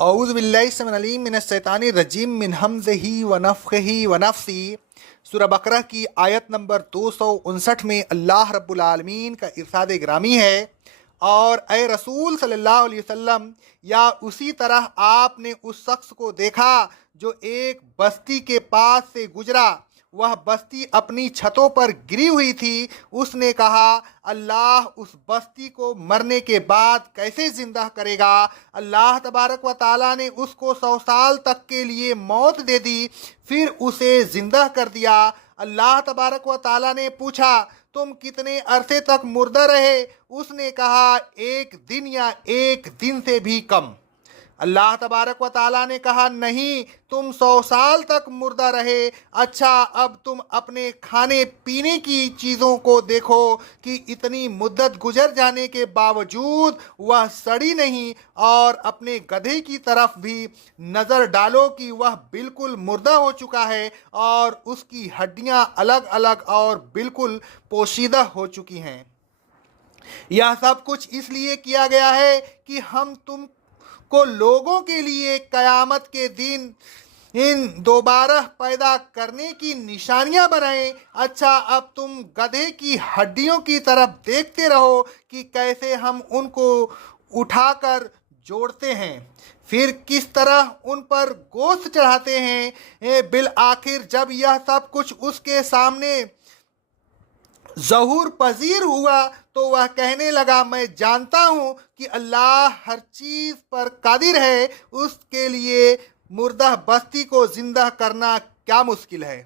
औज़ु बिल्लाहि स्समीउल अलीम मिनश्शैतानिर रजीम मिन हमज़िही व नफ़्ख़िही व नफ़्सी। सूरह बकरा की आयत नंबर 259 में अल्लाह रब्बुल आलमीन का इरशाद गिरामी है, और ए रसूल सल्लल्लाहु अलैहि वसल्लम, या उसी तरह आपने उस शख्स को देखा जो एक बस्ती के पास से गुजरा। वह बस्ती अपनी छतों पर गिरी हुई थी। उसने कहा, अल्लाह उस बस्ती को मरने के बाद कैसे जिंदा करेगा। अल्लाह तबारक व ताला ने उसको 100 साल तक के लिए मौत दे दी, फिर उसे जिंदा कर दिया। अल्लाह तबारक व ताला ने पूछा, तुम कितने अरसे तक मुर्दा रहे। उसने कहा, एक दिन या एक दिन से भी कम। अल्लाह तबारक व ताला ने कहा, नहीं, तुम 100 साल तक मुर्दा रहे। अच्छा, अब तुम अपने खाने पीने की चीज़ों को देखो कि इतनी मुद्दत गुजर जाने के बावजूद वह सड़ी नहीं, और अपने गधे की तरफ भी नज़र डालो कि वह बिल्कुल मुर्दा हो चुका है और उसकी हड्डियां अलग अलग और बिल्कुल पोशीदा हो चुकी हैं। यह सब कुछ इसलिए किया गया है कि हम तुम को लोगों के लिए कयामत के दिन इन दोबारा पैदा करने की निशानियां बनाएं। अच्छा, अब तुम गधे की हड्डियों की तरफ देखते रहो कि कैसे हम उनको उठाकर जोड़ते हैं, फिर किस तरह उन पर गोश्त चढ़ाते हैं। बिल आखिर जब यह सब कुछ उसके सामने ज़हूर पजीर हुआ तो वह कहने लगा, मैं जानता हूँ कि अल्लाह हर चीज़ पर कादिर है, उसके लिए मुर्दा बस्ती को जिंदा करना क्या मुश्किल है।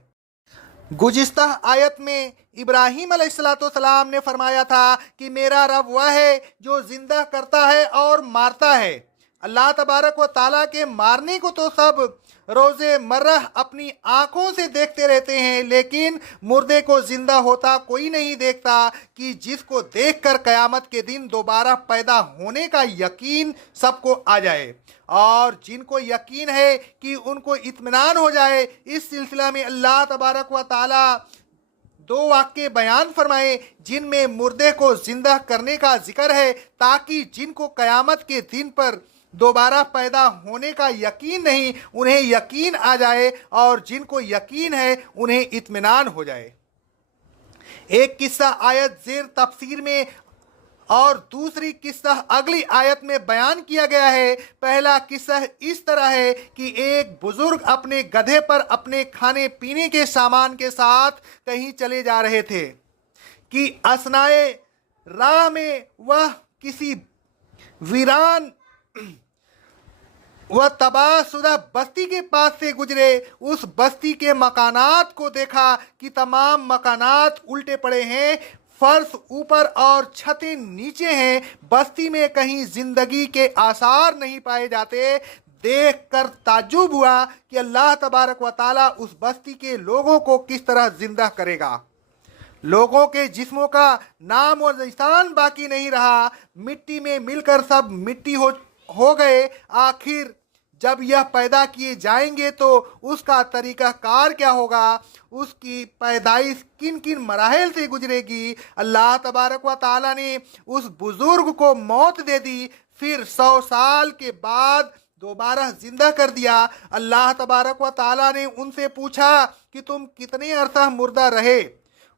गुज़िश्ता आयत में इब्राहीम अलैहिस्सलाम ने फरमाया था कि मेरा रब वह है जो जिंदा करता है और मारता है। अल्लाह तबारक व ताला के मारने को तो सब रोज़े मर्रा अपनी आंखों से देखते रहते हैं, लेकिन मुर्दे को जिंदा होता कोई नहीं देखता, कि जिसको देखकर कयामत के दिन दोबारा पैदा होने का यकीन सबको आ जाए। और जिनको यकीन है कि उनको इत्मीनान हो जाए। इस सिलसिला में अल्लाह तबारक व ताला 2 वाक्य बयान फरमाए जिनमें मुर्दे को जिंदा करने का जिक्र है, ताकि जिनको कयामत के दिन पर दोबारा पैदा होने का यकीन नहीं, उन्हें यकीन आ जाए, और जिनको यकीन है उन्हें इत्मीनान हो जाए। एक किस्सा आयत ज़ेर तफसीर में और दूसरी किस्सा अगली आयत में बयान किया गया है। पहला किस्सा इस तरह है कि एक बुजुर्ग अपने गधे पर अपने खाने पीने के सामान के साथ कहीं चले जा रहे थे कि असनाए राह में वह किसी वीरान वह तबाहशुदा बस्ती के पास से गुजरे। उस बस्ती के मकानात को देखा कि तमाम मकानात उल्टे पड़े हैं, फर्श ऊपर और छतें नीचे हैं। बस्ती में कहीं जिंदगी के आसार नहीं पाए जाते। देखकर ताज्जुब हुआ कि अल्लाह तबारक व ताला उस बस्ती के लोगों को किस तरह जिंदा करेगा। लोगों के जिस्मों का नाम और निशान बाकी नहीं रहा, मिट्टी में मिलकर सब मिट्टी हो गए। आखिर जब यह पैदा किए जाएंगे तो उसका तरीक़ाकार क्या होगा, उसकी पैदाइश किन किन मराहिल से गुजरेगी। अल्लाह तबारक व ताला ने उस बुज़ुर्ग को मौत दे दी, फिर 100 साल के बाद दोबारा जिंदा कर दिया। अल्लाह तबारक व ताला ने उनसे पूछा कि तुम कितने अरसा मुर्दा रहे।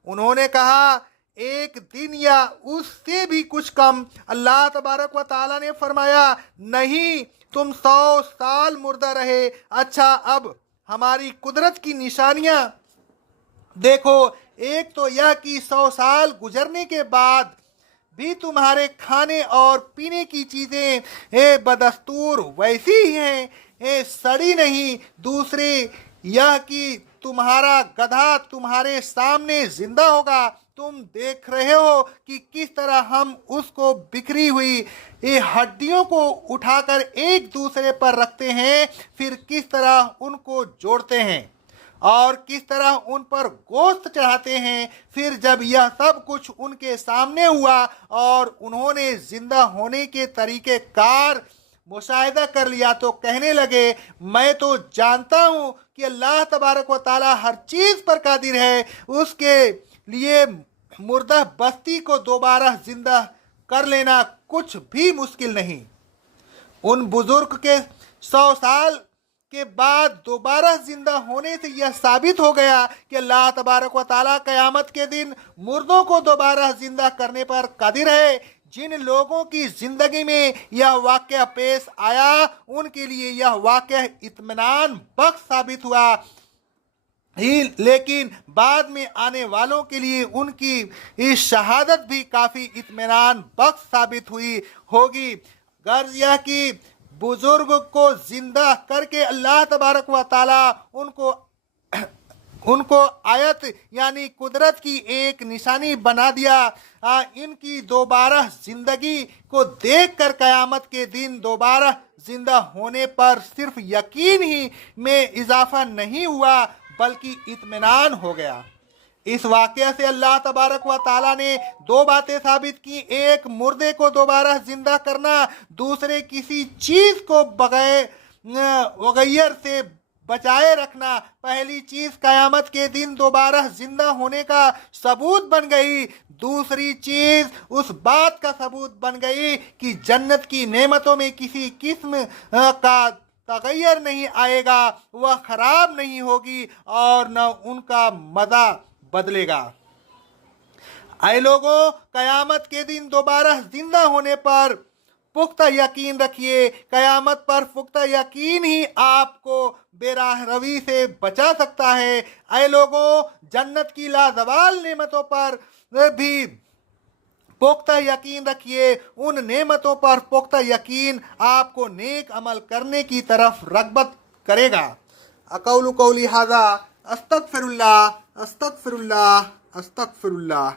उन्होंने कहा, एक दिन या उससे भी कुछ कम। अल्लाह तबारक व ताला ने फरमाया, नहीं, तुम 100 साल मुर्दा रहे। अच्छा, अब हमारी कुदरत की निशानियां देखो। एक तो यह कि 100 साल गुजरने के बाद भी तुम्हारे खाने और पीने की चीज़ें बदस्तूर वैसी ही हैं, सड़ी नहीं। दूसरी यह कि तुम्हारा गधा तुम्हारे सामने जिंदा होगा। तुम देख रहे हो कि किस तरह हम उसको बिखरी हुई ये हड्डियों को उठाकर एक दूसरे पर रखते हैं, फिर किस तरह उनको जोड़ते हैं और किस तरह उन पर गोश्त चढ़ाते हैं। फिर जब यह सब कुछ उनके सामने हुआ और उन्होंने जिंदा होने के तरीके कार मुशाहिदा कर लिया, तो कहने लगे, मैं तो जानता हूँ कि अल्लाह तबारक व ताला हर चीज़ पर कादिर है, उसके लिए मुर्दा बस्ती को दोबारा जिंदा कर लेना कुछ भी मुश्किल नहीं। उन बुजुर्ग के 100 साल के बाद दोबारा जिंदा होने से यह साबित हो गया कि अल्लाह तबारक व ताला क़यामत के दिन मुर्दों को दोबारा जिंदा करने पर कादिर है। जिन लोगों की जिंदगी में यह वाक़या पेश आया उनके लिए यह वाक़या इत्मीनान बख्श साबित हुआ ही, लेकिन बाद में आने वालों के लिए उनकी इस शहादत भी काफ़ी इत्मीनान बख्श साबित हुई होगी। गर्ज यह कि बुजुर्ग को जिंदा करके अल्लाह तबारक व ताला उनको आयत यानी कुदरत की एक निशानी बना दिया। इनकी दोबारा जिंदगी को देखकर क़यामत के दिन दोबारा जिंदा होने पर सिर्फ यकीन ही में इजाफा नहीं हुआ बल्कि इत्मीनान हो गया। इस वाक़या से अल्लाह तबारक व ताला ने 2 बातें साबित की। एक, मुर्दे को दोबारा जिंदा करना, दूसरे किसी चीज़ को वगैर से बचाए रखना। पहली चीज़ क़यामत के दिन दोबारा जिंदा होने का सबूत बन गई, दूसरी चीज़ उस बात का सबूत बन गई कि जन्नत की नेमतों में किसी किस्म का तगय्युर नहीं आएगा, वह ख़राब नहीं होगी और न उनका मज़ा बदलेगा। आए लोगों, क़यामत के दिन दोबारा जिंदा होने पर पुख्ता यकीन रखिए। क़यामत पर पुख्ता यकीन ही आपको बेराह रवी से बचा सकता है। आए लोगों, जन्नत की लाजवाल नेमतों पर भी पुख्ता यकीन रखिए। उन नेमतों पर पुख्ता यकीन आपको नेक अमल करने की तरफ रग़बत करेगा। अक़ौलु क़ौली हाज़ा अस्तग़फ़िरुल्लाह अस्तग़फ़िरुल्लाह अस्तग़फ़िरुल्लाह।